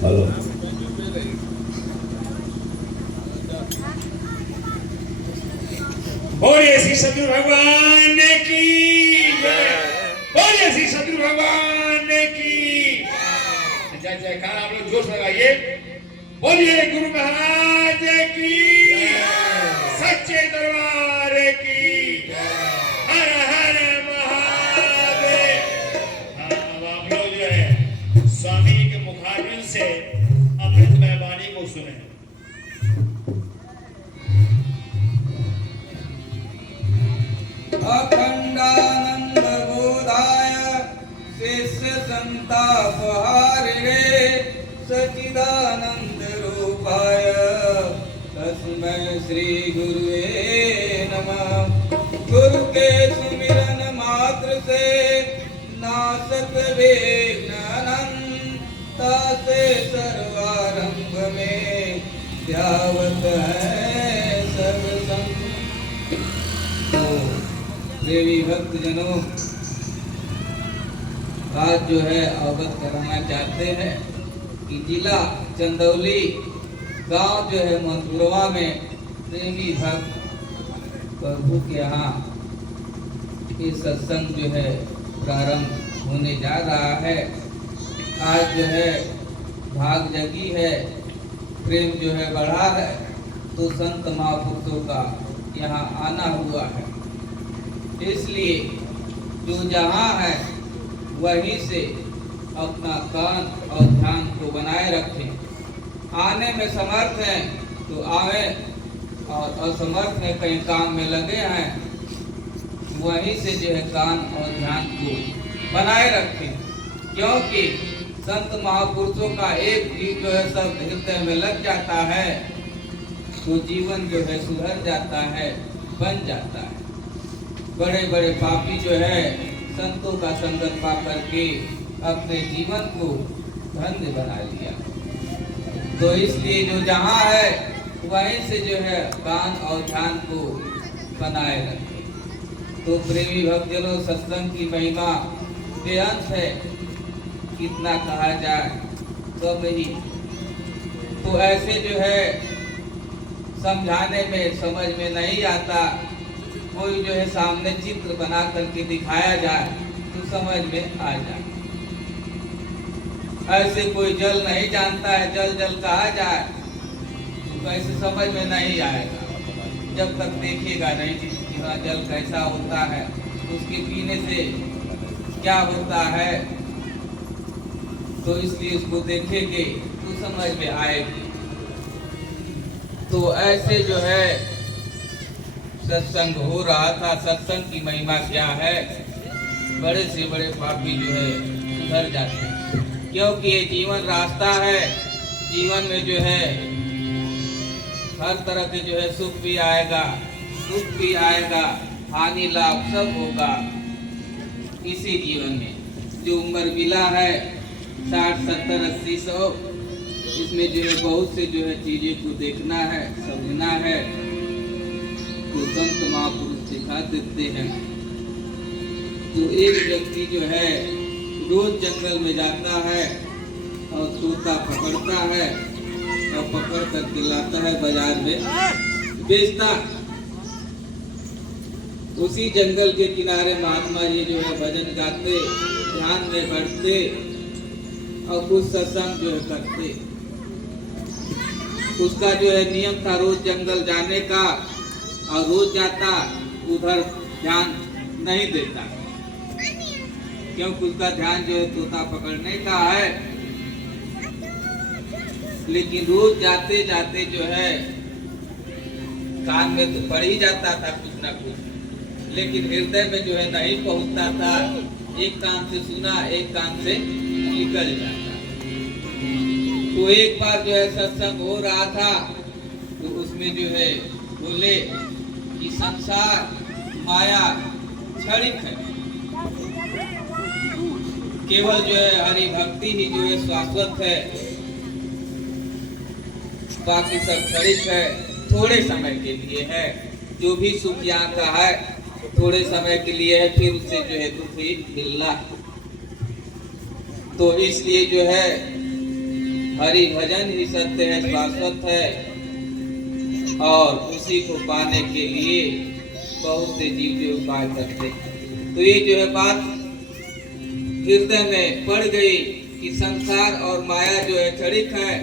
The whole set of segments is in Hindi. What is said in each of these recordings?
हेलो बोलिए श्री सतगुरु भगवान की जय। बोलिए श्री सतगुरु भगवान की जय जयकार। आप लोग जोश लगाइए। बोलिए गुरु महाराज की सच्चे दरबार की हर हर महादेव। अब आप लोग जो है स्वामी के मुखारबिंद से अमृत मेहबानी को सुने। अखंडानंद बोधाय शिष्य संताप हारिणे सच्चिदानंद रूपाय तस्मै श्री गुरुवे नमः। गुरु के सुमिरन मात्र से नासत विघ्न अनंता से सर्वारंभ में ध्यावत है सब संग। प्रेमी भक्तजनों, आज जो है अवगत कराना चाहते हैं कि जिला चंदौली गांव जो है मंदुरवा में प्रेमी भक्त प्रभु के यहाँ ये सत्संग जो है प्रारंभ होने जा रहा है। आज जो है भाग जगी है, प्रेम जो है बढ़ा है, तो संत महापुरुषों का यहाँ आना हुआ है। इसलिए जो जहाँ है वहीं से अपना कान और ध्यान को बनाए रखें। आने में समर्थ हैं तो आवे, और असमर्थ में कहीं काम में लगे हैं वहीं से जो है कान और ध्यान को बनाए रखें। क्योंकि संत महापुरुषों का एक भी जो है सब हृदय में लग जाता है तो जीवन जो है सुधर जाता है, बन जाता है। बड़े बड़े पापी जो है संतों का संगत पा करके अपने जीवन को धन्य बना लिया। तो इसलिए जो जहाँ है वहीं से जो है कान और ध्यान को बनाए रखे। तो प्रेमी भक्तजनों, सत्संग की महिमा बेअंत है, कितना कहा जाए कम ही। तो ऐसे जो है समझाने में समझ में नहीं आता। कोई जो है सामने चित्र बना करके दिखाया जाए तो समझ में आ जाए। ऐसे कोई जल नहीं जानता है, जल जल कहा जाए तो ऐसे समझ में नहीं आएगा जब तक देखेगा नहीं कि हाँ जल कैसा होता है, उसके पीने से क्या होता है। तो इसलिए उसको देखेंगे तो समझ में आएगी। तो ऐसे जो है सत्संग हो रहा था। सत्संग की महिमा क्या है? बड़े से बड़े पापी जो है सुधर जाते हैं, क्योंकि ये जीवन रास्ता है। जीवन में जो है हर तरह के जो है सुख भी आएगा, दुख भी आएगा, हानि लाभ सब होगा इसी जीवन में। जो उम्र मिला है 60, 70, 80, 100, इसमें जो है बहुत से जो है चीजें को देखना है, समझना है। तो संत महापुरुष सिखा देते हैं। तो एक व्यक्ति जो है रोज जंगल में जाता है और तोता पकड़ता है और पकड़ करके लाता है, बाजार में बेचता। उसी जंगल के किनारे महात्मा जी जो है भजन गाते, ध्यान में बैठते और कुछ सत्संग जो है करते। उसका जो है नियम था रोज जंगल जाने का, और रोज जाता, उधर ध्यान नहीं देता, क्योंकि उसका ध्यान जो है तोता पकड़ने का है। लेकिन रोज जाते जाते जो है कान में तो पड़ ही जाता था कुछ ना कुछ, लेकिन हृदय में जो है नहीं पहुंचता था। एक कान से सुना, एक कान से निकल जाता। तो एक बार जो है सत्संग हो रहा था तो उसमें जो है बोले कि संसार माया क्षणिक है, केवल जो है हरि भक्ति ही जो है शाश्वत है, बाकी सब क्षणिक है, थोड़े समय के लिए है। जो भी सुख यहाँ का है थोड़े समय के लिए है, फिर उससे जो है दुख ही मिलना। तो इसलिए जो है हरि भजन ही सत्य है, शाश्वत है, और उसी को पाने के लिए बहुत से जीव जो उपाय करते हैं। तो ये जो है बात हृदय में पड़ गई कि संसार और माया जो है क्षणिक है,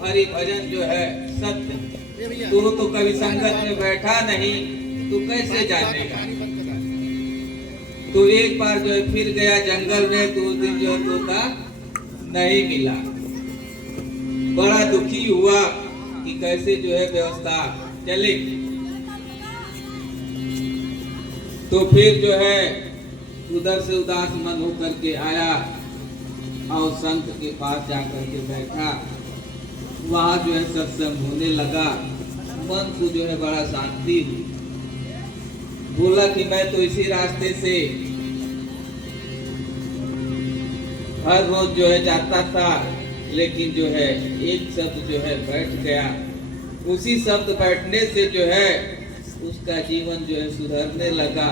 हरि भजन जो है सत्य। तू तो कभी संगत में बैठा नहीं, तू कैसे जानेगा। तो एक बार जो है फिर गया जंगल में, तो उस दिन जो है तोता नहीं मिला। बड़ा दुखी हुआ कि कैसे जो है व्यवस्था चलेगी। तो फिर जो है उधर से उदास मन होकर के आया और संत के पास जाकर के बैठा। वहां जो है सत्संग होने लगा। मन को जो है बड़ा शांति हुई। बोला कि मैं तो इसी रास्ते से हर रोज जो है जाता था, लेकिन जो है एक शब्द जो है बैठ गया। उसी शब्द बैठने से जो है उसका जीवन जो है सुधरने लगा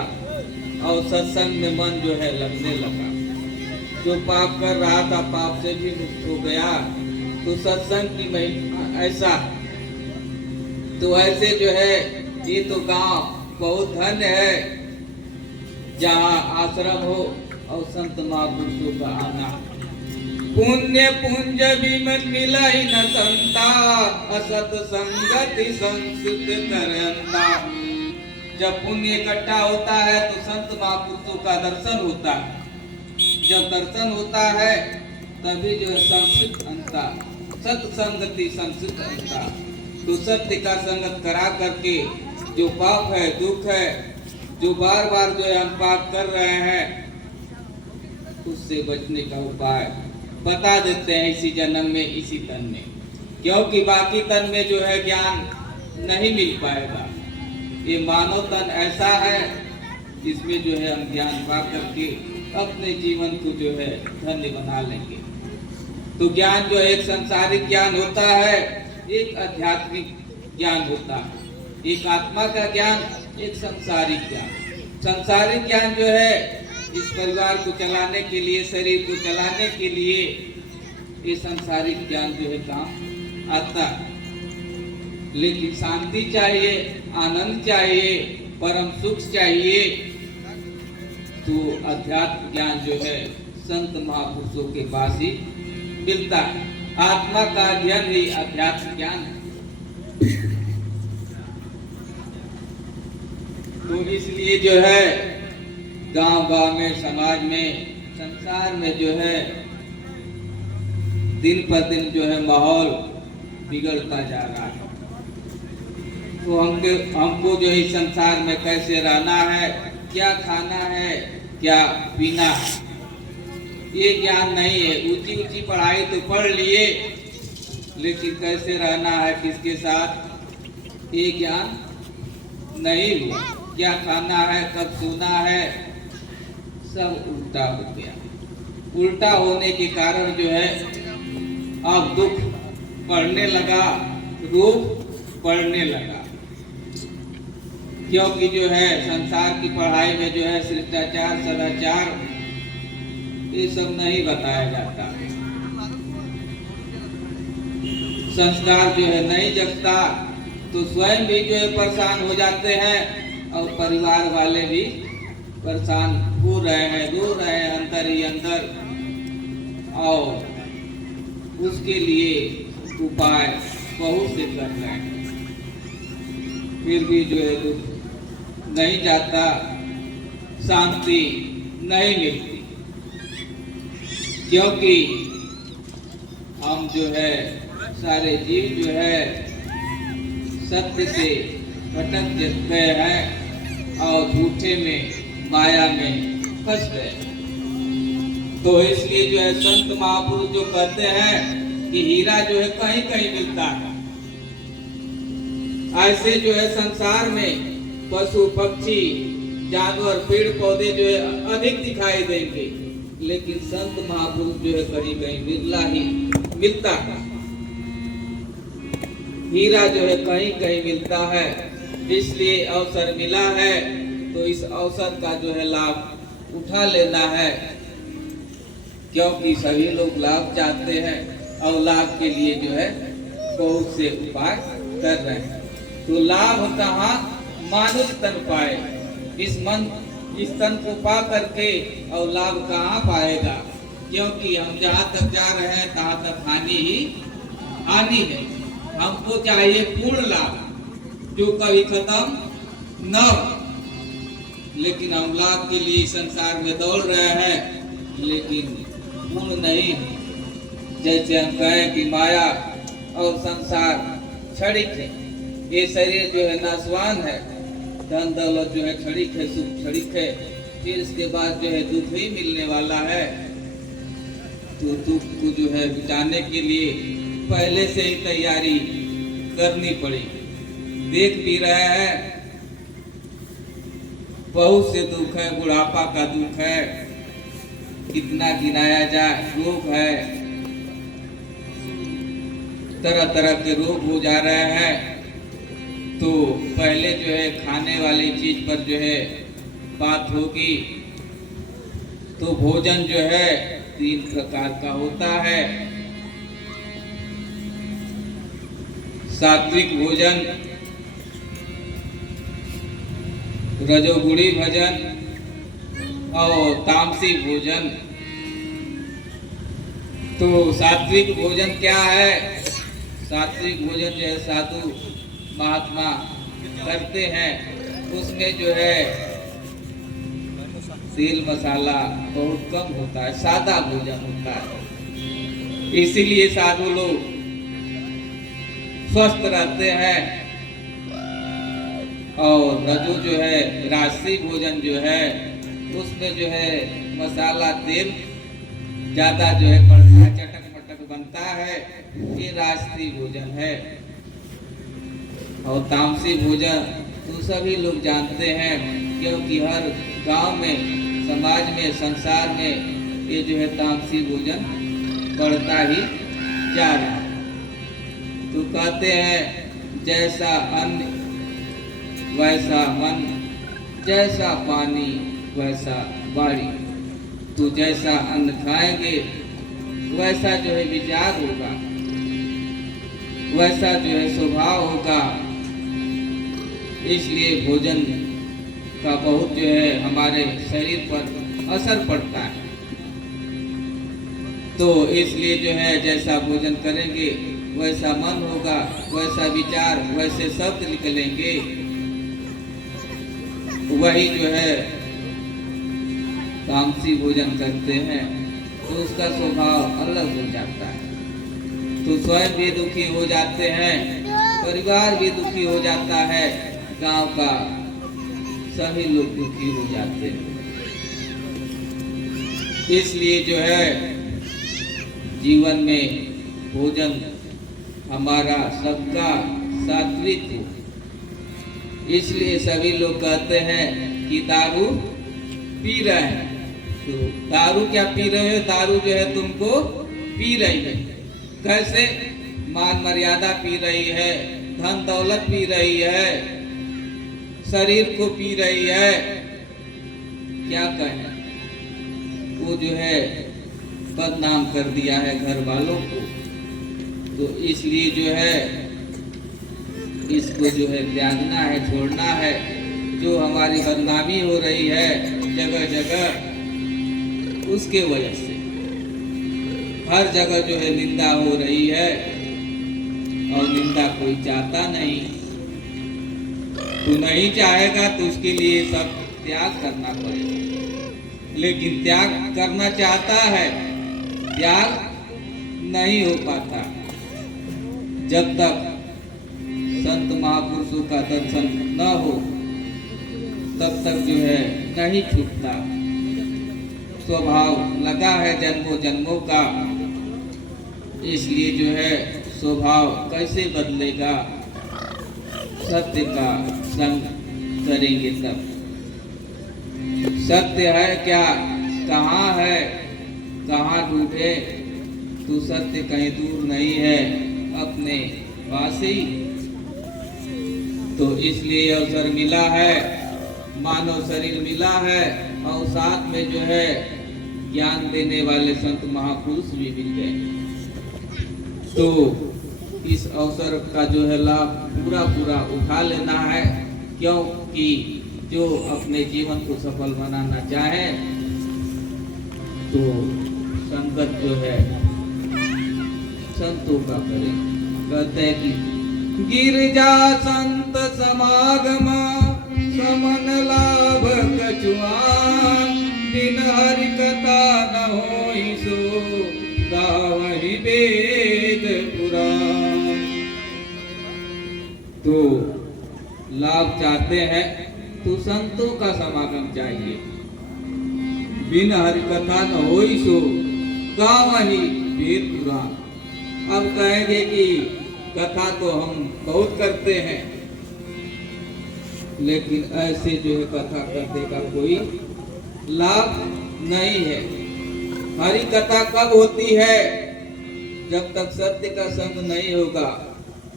और सत्संग में मन जो है लगने लगा। जो पाप कर रहा था पाप से भी मुक्त हो गया। तो सत्संग की महिमा ऐसा। तो ऐसे जो है ये तो गांव बहुत धन्य है जहाँ आश्रम हो और संत महापुरुषों का आना। पुण्य पुंज विमन मिला ही न संता, असत संगति संस्कृत तरंता। जब पुण्य इकट्ठा होता है तो संत महापुरुषों का दर्शन होता है। जब दर्शन होता है तभी जो है संस्कृत अंता, सत्संगति संस्कृत अंता। तो सत्य का संगत करा करके जो पाप है, दुख है, जो बार बार जो है हम पाप कर रहे हैं, उससे बचने का उपाय बता देते हैं इसी जन्म में, इसी तन में। क्योंकि बाकी तन में जो है ज्ञान नहीं मिल पाएगा। ये मानव तन ऐसा है जिसमें जो है हम ज्ञान पा करके अपने जीवन को जो है धन्य बना लेंगे। तो ज्ञान जो एक सांसारिक ज्ञान होता है, एक आध्यात्मिक ज्ञान होता है। एक आत्मा का ज्ञान, एक सांसारिक ज्ञान। सांसारिक ज्ञान जो है इस परिवार को चलाने के लिए, शरीर को चलाने के लिए ये सांसारिक ज्ञान जो है काम आता है। लेकिन शांति चाहिए, आनंद चाहिए, परम सुख चाहिए, तो अध्यात्म ज्ञान जो है संत महापुरुषों के पास ही मिलता है। आत्मा का अध्ययन ही अध्यात्म ज्ञान है। तो इसलिए जो है गांव-गांव में, समाज में, संसार में जो है दिन पर दिन जो है माहौल बिगड़ता जा रहा है। तो हमको जो इस संसार में कैसे रहना है, क्या खाना है, क्या पीना है, ये ज्ञान नहीं है। ऊंची ऊंची पढ़ाई तो पढ़ लिए, लेकिन कैसे रहना है, किसके साथ, ये ज्ञान नहीं हुआ। क्या खाना है, कब सोना है, सब उल्टा हो गया। उल्टा होने के कारण जो है अब दुख बढ़ने लगा, रोग बढ़ने लगा। क्योंकि जो है संसार की पढ़ाई में जो है शिष्टाचार, सदाचार, ये सब नहीं बताया जाता। संस्कार जो है नहीं जगता, तो स्वयं भी जो है परेशान हो जाते हैं और परिवार वाले भी परेशान हो रहे हैं, रो रहे हैं अंदर ही अंदर। और उसके लिए उपाय बहुत से कर रहे हैं, फिर भी जो है दुख नहीं जाता, शांति नहीं मिलती। क्योंकि हम जो है सारे जीव जो है सत्य से भटक गए हैं और झूठे में, माया में फंस गए। तो इसलिए जो है संत महापुरुष जो कहते हैं कि हीरा जो है कहीं कहीं मिलता है। ऐसे जो है संसार में पशु, पक्षी, जानवर, पेड़ पौधे जो है अधिक दिखाई देंगे, लेकिन संत महापुरुष जो है कहीं कहीं बिरला ही मिलता है। हीरा जो है कहीं कहीं मिलता है। इसलिए अवसर मिला है तो इस अवसर का जो है लाभ उठा लेना है। क्योंकि सभी लोग लाभ चाहते हैं और लाभ के लिए जो है बहुत से उपाय कर रहे हैं। तो लाभ कहाँ मानुष तन पाए, इस तन को पा करके और लाभ कहाँ पाएगा, क्योंकि हम जहाँ तक जा रहे हैं तहाँ तक हानि ही हानि है। हमको चाहिए पूर्ण लाभ जो कभी खत्म न हो, लेकिन हम लाभ के लिए संसार में दौड़ रहे हैं, लेकिन पूर्ण नहीं है। जैसे हम कहें कि माया और संसार क्षणिक है, ये शरीर जो है नाशवान है, धन दौलत जो है क्षणिक है, सुख क्षणिक है, फिर इसके बाद जो है दुख ही मिलने वाला है। तो दुख को जो है मिटाने के लिए पहले से ही तैयारी करनी पड़ेगी। देख भी रहे हैं बहुत से दुख है, बुढ़ापा का दुख है, कितना गिनाया जाए, रोग है, तरह तरह के रोग हो जा रहे हैं। तो पहले जो है खाने वाली चीज पर जो है बात होगी, तो भोजन जो है 3 प्रकार का होता है। सात्विक भोजन, रजोगुणी भोजन और तामसी भोजन। तो सात्विक भोजन क्या है? सात्विक भोजन जो है साधु महात्मा करते हैं, उसमें जो है तेल मसाला बहुत कम होता है, सादा भोजन होता है, इसीलिए साधु लोग स्वस्थ रहते हैं। और रजो जो है राजसी भोजन जो है उसमें जो है मसाला तेल ज्यादा जो है पड़ता है, चटक मटक बनता है, ये राजसी भोजन है। और तामसी भोजन तो सभी लोग जानते हैं, क्योंकि हर गांव में, समाज में, संसार में ये जो है तामसी भोजन बढ़ता ही जा रहा है। तो कहते हैं जैसा अन्न वैसा मन, जैसा पानी वैसा बाड़ी। तो जैसा अन्न खाएंगे वैसा जो है विचार होगा, वैसा जो है स्वभाव होगा। इसलिए भोजन का बहुत जो है हमारे शरीर पर असर पड़ता है। तो इसलिए जो है जैसा भोजन करेंगे वैसा मन होगा, वैसा विचार, वैसे शब्द निकलेंगे, वही जो है तामसी भोजन करते हैं तो उसका स्वभाव अलग हो जाता है। तो स्वयं भी दुखी हो जाते हैं, परिवार भी दुखी हो जाता है, गांव का सभी लोग दुखी हो जाते हैं। इसलिए जो है जीवन में भोजन हमारा सबका सात्विक हो। इसलिए सभी लोग कहते हैं कि दारू पी रहे हैं। तो दारू क्या पी रहे हो? दारू जो है तुमको पी रही है। कैसे? मान मर्यादा पी रही है, धन दौलत पी रही है, शरीर को पी रही है। क्या कहें, वो जो है बदनाम कर दिया है घर वालों को। तो इसलिए जो है इसको जो है त्यागना है, छोड़ना है। जो हमारी बदनामी हो रही है जगह जगह, उसके वजह से हर जगह जो है निंदा हो रही है, और निंदा कोई चाहता नहीं। तो नहीं चाहेगा तो उसके लिए सब त्याग करना पड़ेगा। लेकिन त्याग करना चाहता है, त्याग नहीं हो पाता जब तक संत महापुरुषों का दर्शन न हो, तब तक जो है नहीं छूटता। स्वभाव लगा है जन्मों जन्मों का, इसलिए जो है स्वभाव कैसे बदलेगा? सत्य का संग करेंगे तब। सत्य है क्या? कहाँ है? कहाँ ढूंढे? तो सत्य कहीं दूर नहीं है, अपने पास ही। तो इसलिए अवसर मिला है, मानव शरीर मिला है, और साथ में जो है ज्ञान देने वाले संत महापुरुष भी मिल गए। तो इस अवसर का जो है लाभ पूरा पूरा उठा लेना है, क्योंकि जो अपने जीवन को सफल बनाना चाहे तो संगत जो है संतों का करे। कहते हैं कि गिरजा संत समागम समन लाभ कछुआन, बिन हरि कथा न होई सो गावहि वेद पुराण। तो लाभ चाहते हैं तो संतों का समागम चाहिए। बिन हरि कथा न होई सो गावहि वेद पुराण। अब कहेंगे कि कथा तो हम बहुत करते हैं, लेकिन ऐसे जो है कथा करने का कोई लाभ नहीं है। हरि कथा कब होती है? जब तक सत्य का संग नहीं होगा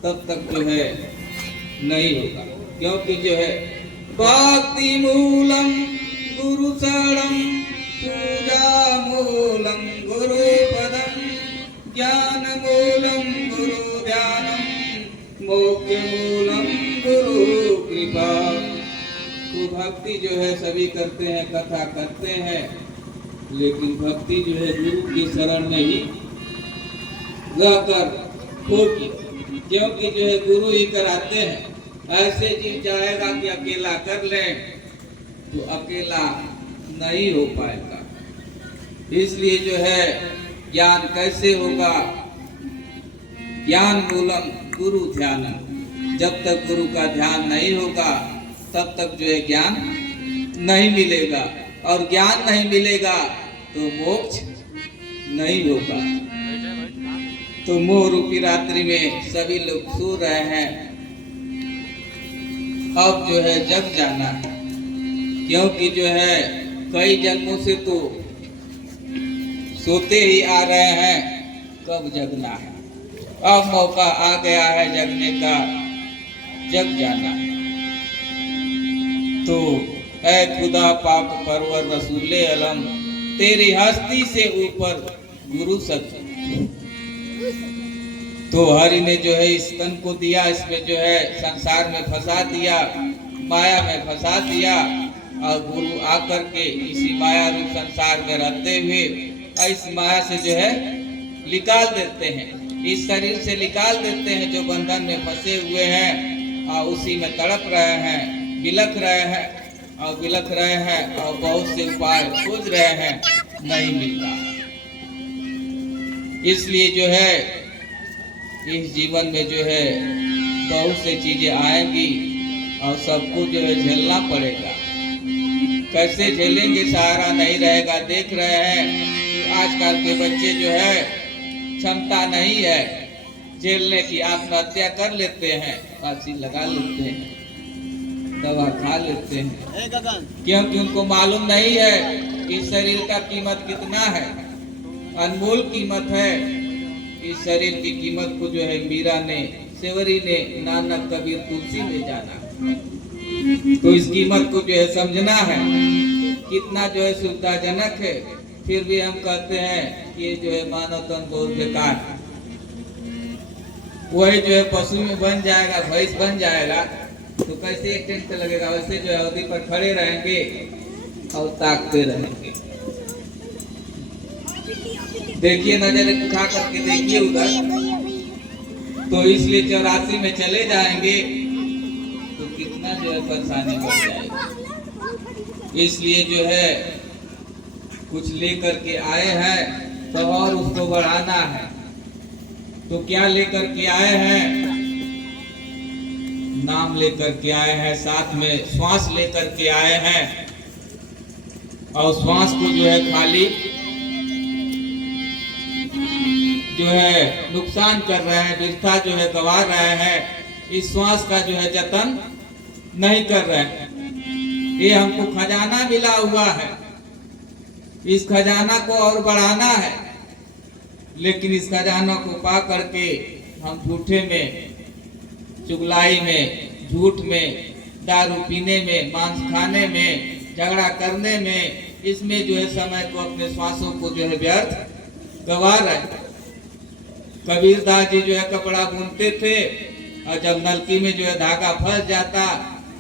तब तक जो है नहीं होगा। क्योंकि जो है भक्ति मूलम गुरु शरणम, पूजा मूलम गुरु पदम, ज्ञान मूलम गुरु ध्यानम, मोक्ष मूलम गुरु कृपा। तो भक्ति जो है सभी करते हैं, कथा करते हैं, लेकिन भक्ति जो है गुरु की शरण में ही रहकर होगी। क्योंकि जो है गुरु ही कराते हैं। ऐसे जीव चाहेगा कि अकेला कर लें तो अकेला नहीं हो पाएगा। इसलिए जो है ज्ञान कैसे होगा? ज्ञान मूलम गुरु ध्यानम। जब तक गुरु का ध्यान नहीं होगा तब तक जो है ज्ञान नहीं मिलेगा, और ज्ञान नहीं मिलेगा तो मोक्ष नहीं होगा। तो मोह रूपी रात्रि में सभी लोग सो रहे हैं, अब जो है जग जाना है। क्योंकि जो है कई जन्मों से तो सोते ही आ रहे हैं, कब जगना है। अब मौका आ गया है जगने का, जग जाना है। तो ऐ खुदा पाक परवर रसूले अलम, तेरी हस्ती से ऊपर गुरु सत्य। तो हरि ने जो है इस तन को दिया, इसमें जो है संसार में फंसा दिया, माया में फंसा दिया, और गुरु आकर के इसी माया रूप संसार में रहते हुए इस माया से जो है निकाल देते हैं, इस शरीर से निकाल देते हैं जो बंधन में फंसे हुए हैं, और उसी में तड़प रहे हैं, बिलख रहे हैं और बिलख रहे हैं, और बहुत से उपाय खोज रहे हैं, नहीं मिलता। इसलिए जो है इस जीवन में जो है बहुत से चीजें आएंगी और सबको जो है झेलना पड़ेगा। कैसे झेलेंगे? सहारा नहीं रहेगा। देख रहे हैं आजकल के बच्चे जो है क्षमता नहीं है झेलने की, आत्महत्या कर लेते हैं, फांसी लगा लेते हैं, दवा खा लेते हैं, क्योंकि उनको मालूम नहीं है इस शरीर का कीमत कितना है, अनमोल कीमत है। इस शरीर की कीमत को जो है मीरा ने, सेवरी ने, नानक, कबीर, तुलसी ने जाना। तो इस कीमत को जो है समझना है, कितना जो है सुविधाजनक है। फिर भी हम कहते हैं कि ये जो है मानव तन बहुत बेकार है। वही जो है पशु में बन जाएगा, भैंस बन जाएगा, तो कैसे एक टेंट लगेगा? वैसे जो है अवधि पर खड़े रहेंगे और ताकते रहेंगे। देखिए, नजर उठा करके देखिए उधर। तो इसलिए 84 में चले जाएंगे तो कितना जो है परेशानी बढ़ जाएगी। इसलिए जो है कुछ लेकर के आए हैं तो और उसको बढ़ाना है। तो क्या लेकर के आए हैं? नाम लेकर के आए हैं, साथ में श्वास लेकर के आए हैं, और श्वास को जो है खाली जो है नुकसान कर रहे हैं, व्यर्था जो है गवा रहे हैं। इस श्वास का जो है जतन नहीं कर रहे हैं। ये हमको खजाना मिला हुआ है, इस खजाना को और बढ़ाना है, लेकिन इस खजाना को पा करके हम झूठे में, चुगलाई में, झूठ में, दारू पीने में, मांस खाने में, झगड़ा करने में, इसमें जो है समय को, अपने श्वासों को जो है व्यर्थ गवा रहे हैं। कबीरदास जी जो है कपड़ा बुनते थे और जब नलकी में जो है धागा फंस जाता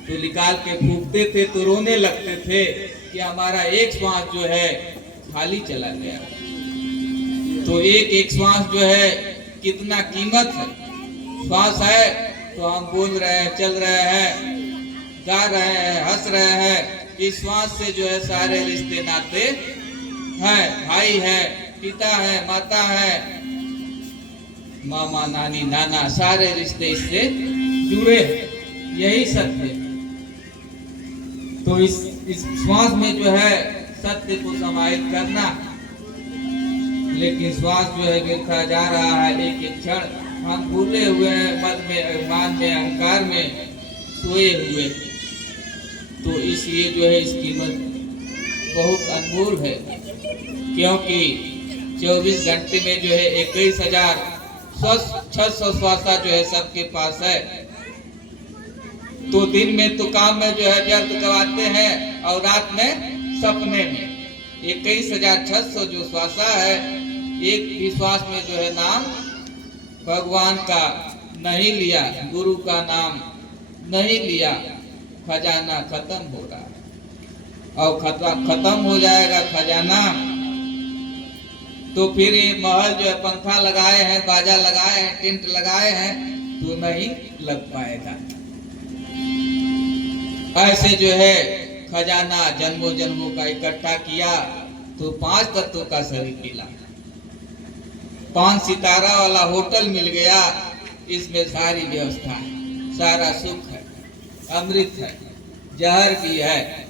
तो निकाल के फूंकते थे तो रोने लगते थे कि हमारा एक श्वास जो है खाली चला गया। तो एक एक श्वास जो है कितना कीमत है। श्वास है तो हम बोल रहे हैं, चल रहे हैं, गा रहे हैं, हंस रहे हैं। इस श्वास से जो है सारे रिश्ते नाते हैं, भाई है, पिता है, माता है, मामा, नानी, नाना, सारे रिश्ते इससे जुड़े हैं। यही सत्य। तो इस श्वास में जो है सत्य को समाहित करना, लेकिन श्वास जो है गिरता जा रहा है एक एक क्षण। हम भूले हुए हैं, मन में, अभिमान में, अहंकार में सोए हुए। तो इसलिए जो है इसकी कीमत बहुत अनमोल है, क्योंकि 24 घंटे में जो है 21,600 श्वासा जो है सबके पास है। तो दिन में तो काम में जो है व्यर्थ गवाते हैं और रात में सपने में। 21,600 जो श्वासा है, एक भी श्वास में जो है नाम भगवान का नहीं लिया, गुरु का नाम नहीं लिया, खजाना खत्म हो रहा है। और खत्म हो जाएगा खजाना तो फिर ये महल जो है पंखा लगाए हैं, बाजा लगाए हैं, टेंट लगाए हैं तो नहीं लग पाएगा। ऐसे जो है खजाना जन्मों जन्मों का इकट्ठा किया तो 5 तत्वों का शरीर मिला, 5 सितारा वाला होटल मिल गया। इसमें सारी व्यवस्था है, सारा सुख है, अमृत है, जहर भी है,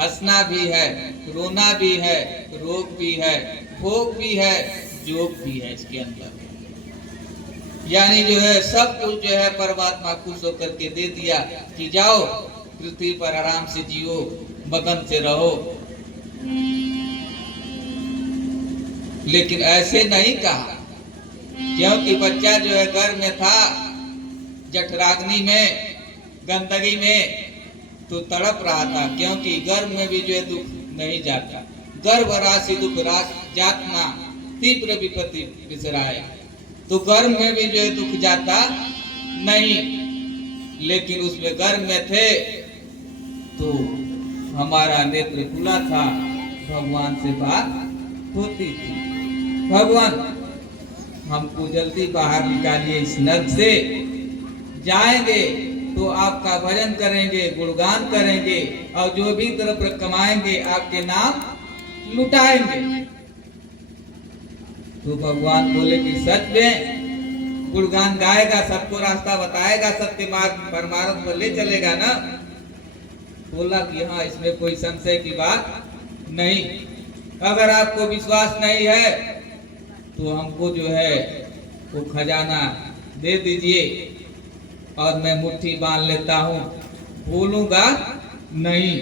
हंसना भी है, रोना भी है, रोग भी है, भोग भी है, जोग भी है इसके अंदर। यानी जो है सब कुछ जो है परमात्मा खुश होकर के दे दिया कि जाओ पृथ्वी पर आराम से जियो, मगन से रहो। लेकिन ऐसे नहीं कहा, क्योंकि बच्चा जो है गर्भ में था, जठराग्नि में, गंदगी में, तो तड़प रहा था। क्योंकि गर्भ में भी जो है दुख नहीं जाता। गर्भ राशि दुख राशि जातना तीव्र विपत्ति विसराए। तो गर्भ में भी जो है दुख जाता नहीं, लेकिन उसमें गर्भ में थे तो हमारा नेत्र खुला था, भगवान से बात होती थी। भगवान हमको जल्दी बाहर निकालिए इस नर्क से। जाएंगे तो आपका भजन करेंगे, गुणगान करेंगे और जो भी तरफ कमाएंगे आपके नाम लुटाएंगे। तो भगवान बोले कि सच में गुणगान गाएगा, सबको रास्ता बताएगा, सत्य मार्ग परमार्थ पर ले चलेगा ना। बोला कि हाँ, इसमें कोई संशय की बात नहीं। अगर आपको विश्वास नहीं है तो हमको जो है वो खजाना दे दीजिए और मैं मुट्ठी बांध लेता हूँ, भूलूंगा नहीं।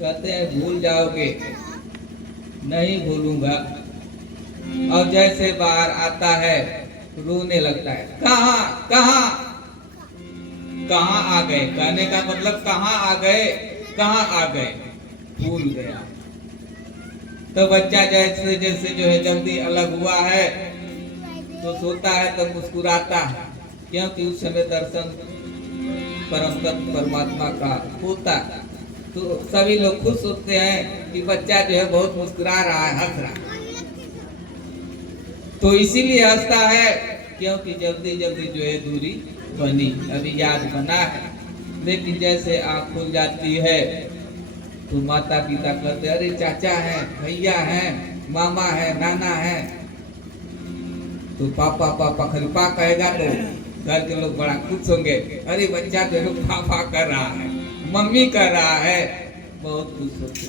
कहते हैं भूल जाओगे, नहीं भूलूंगा। और जैसे बाहर आता है रोने लगता है, कहाँ कहाँ कहाँ आ गए। कहने का मतलब कहाँ आ गए, कहाँ आ गए, भूल गया। तो बच्चा जैसे जैसे जो है जल्दी अलग हुआ है तो सोता है तो मुस्कुराता है, क्योंकि उस समय दर्शन परम तत्व परमात्मा का होता है। तो सभी लोग खुश होते हैं कि बच्चा जो है बहुत मुस्कुरा रहा है, हंस रहा है। तो इसीलिए हंसता है क्योंकि जल्दी जल्दी जो है दूरी बनी, अभी याद बना है। लेकिन जैसे आँख खुल जाती है तो माता पिता कहते अरे चाचा है, भैया है, मामा है, नाना है। तो पापा पापा खरीपा कहेगा तो घर के लोग बड़ा खुश होंगे, अरे बच्चा तो पापा कर रहा है, मम्मी कर रहा है, बहुत खुश होते।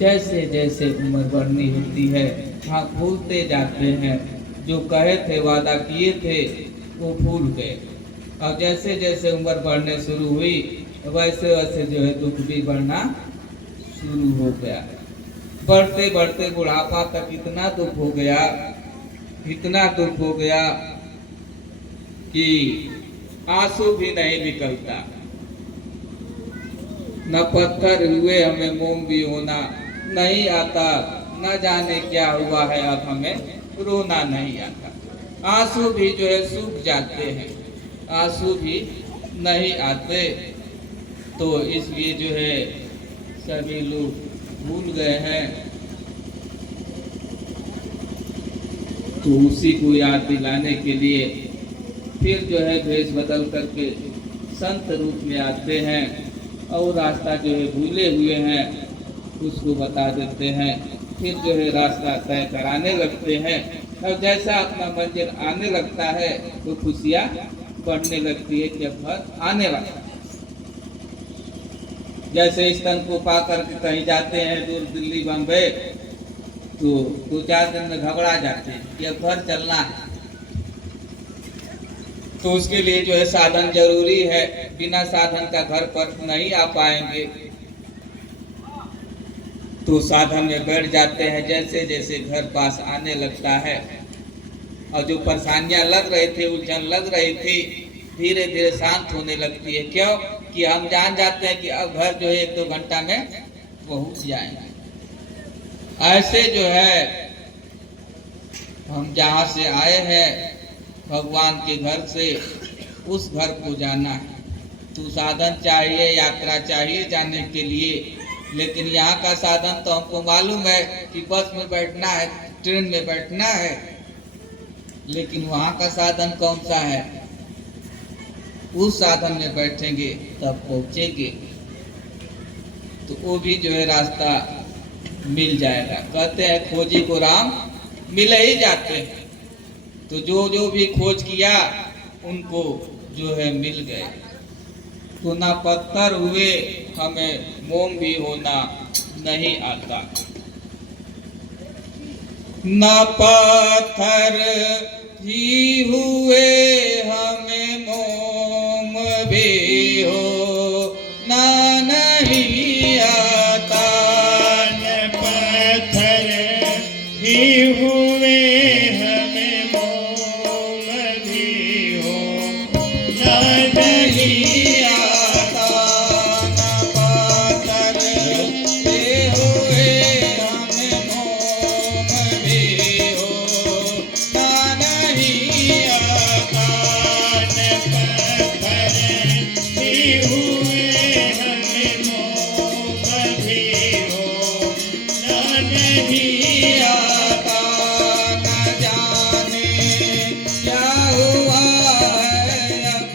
जैसे जैसे उम्र बढ़नी होती है हाँ भूलते जाते हैं, जो कहे थे वादा किए थे वो भूल गए। और जैसे जैसे उम्र बढ़ने शुरू हुई वैसे वैसे जो है दुख भी बढ़ना शुरू हो गया। बढ़ते बढ़ते बुढ़ापा तक इतना दुख हो गया, इतना दुख हो गया कि आंसू भी नहीं निकलता। न पत्थर हुए हमें मोम भी होना नहीं आता, न जाने क्या हुआ है अब हमें रोना नहीं आता। आंसू भी जो है सूख जाते हैं, आंसू भी नहीं आते। तो इसलिए जो है सभी लोग भूल गए हैं। तो उसी को याद दिलाने के लिए फिर जो है भेष बदल करके संत रूप में आते हैं और रास्ता जो है भूले हुए हैं उसको बता देते हैं। फिर जो है रास्ता तय कराने लगते हैं और जैसा अपना मंजिल आने लगता है तो खुशियाँ बढ़ने लगती है कि अब घर आने वाला। जैसे स्तन को पा करके कहीं जाते हैं दूर दिल्ली बम्बई, तो 2-4 दिन में घबरा जाते हैं कि अब घर चलना है। तो उसके लिए जो है साधन जरूरी है, बिना साधन का घर पर नहीं आ पाएंगे। तो साधन में बैठ जाते हैं। जैसे जैसे घर पास आने लगता है और जो परेशानियां लग रही थी, उलझन लग रही थी, धीरे धीरे शांत होने लगती है। क्यों कि हम जान जाते हैं कि अब घर जो है 1-2 घंटा में पहुंच जाएंगे। ऐसे जो है हम जहाँ से आए हैं भगवान के घर से, उस घर को जाना है। तो साधन चाहिए, यात्रा चाहिए जाने के लिए। लेकिन यहाँ का साधन तो हमको मालूम है कि बस में बैठना है, ट्रेन में बैठना है। लेकिन वहाँ का साधन कौन सा है? उस साधन में बैठेंगे तब पहुँचेंगे। तो वो भी जो है रास्ता मिल जाएगा। कहते हैं खोजी को राम मिल ही जाते हैं। तो जो जो भी खोज किया उनको जो है मिल गए। तो ना पत्थर हुए हमें मोम भी होना नहीं आता। ना पत्थर ही हुए हमें मोम भी हो ना नहीं आता। न पत्थर ही हुए हमें मोम भी हो न नहीं आता। ना पत्थर ही हुए हमें मोम भी हो ना नहीं आता। पत्थर ही हुए हमें मोम भी हो न नहीं आता। न जाने क्या हुआ है अब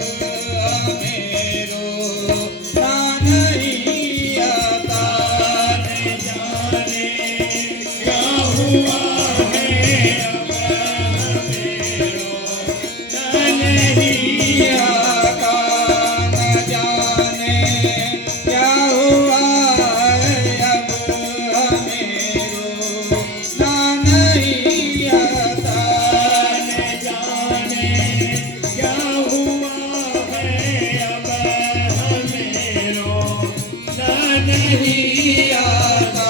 हमें ना नहीं आता। न जाने क्या हुआ है अब हमें न नहीं आता। न जाने क्या हुआ है अब हमें ना नहीं आता। न जाने क्या हुआ है अब हमें न नहीं आता।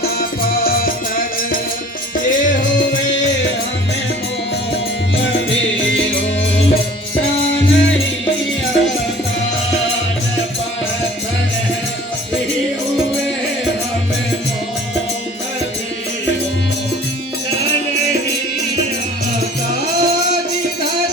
न पत्थर ये हुए हमें मोम भी हो ना नहीं आता। न पत्थर ही हुए हमें मोम भी हो न नहीं आता। जिधर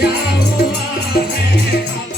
क्या हुआ है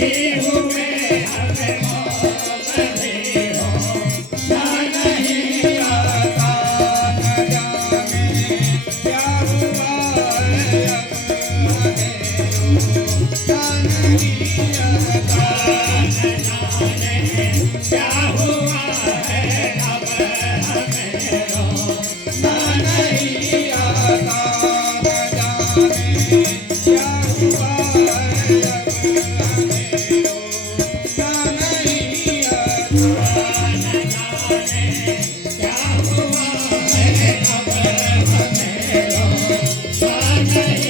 ही हुए हमें मौत भी हो ना नहीं आता न जाने क्या हुआ है अब हमें ना नहीं आता क्या हुआ है अब हमें ना नहीं आता न जाने क्या हुआ है अब हमें ना नहीं आता क्या हुआ है अब हमें नहीं